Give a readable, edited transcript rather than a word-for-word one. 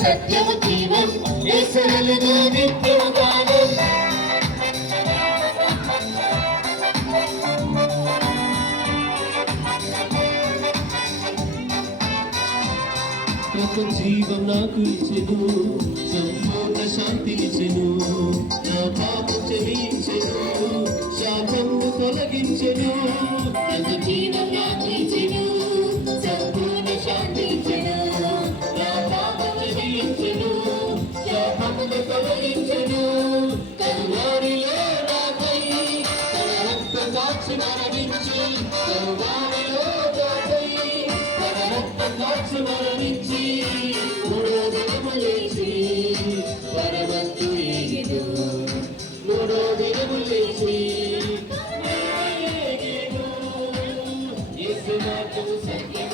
సత్యము జీవం యేసువలెను నిత్యము గానం ఒక జీవం నాకు ఇచ్చెను సంపూర్ణ శాంతి ఇచ్చెను నా పాపం క్షమించెను శాపము తొలగించెను ఒక జీవం నాకు ఇచ్చెను సంపూర్ణ శాంతి ఇచ్చెను నా పాపం క్షమించెను శాపము తొలగించెను కరువారిలో నాకై తన రక్త సాక్షి మరణించి కరువారిలో నాకై తన రక్త సాక్షి మరణించి మూడో దినము లేచి పరమంతు ఏగిను మూడో దినము లేచి యేసు మార్గము సత్యం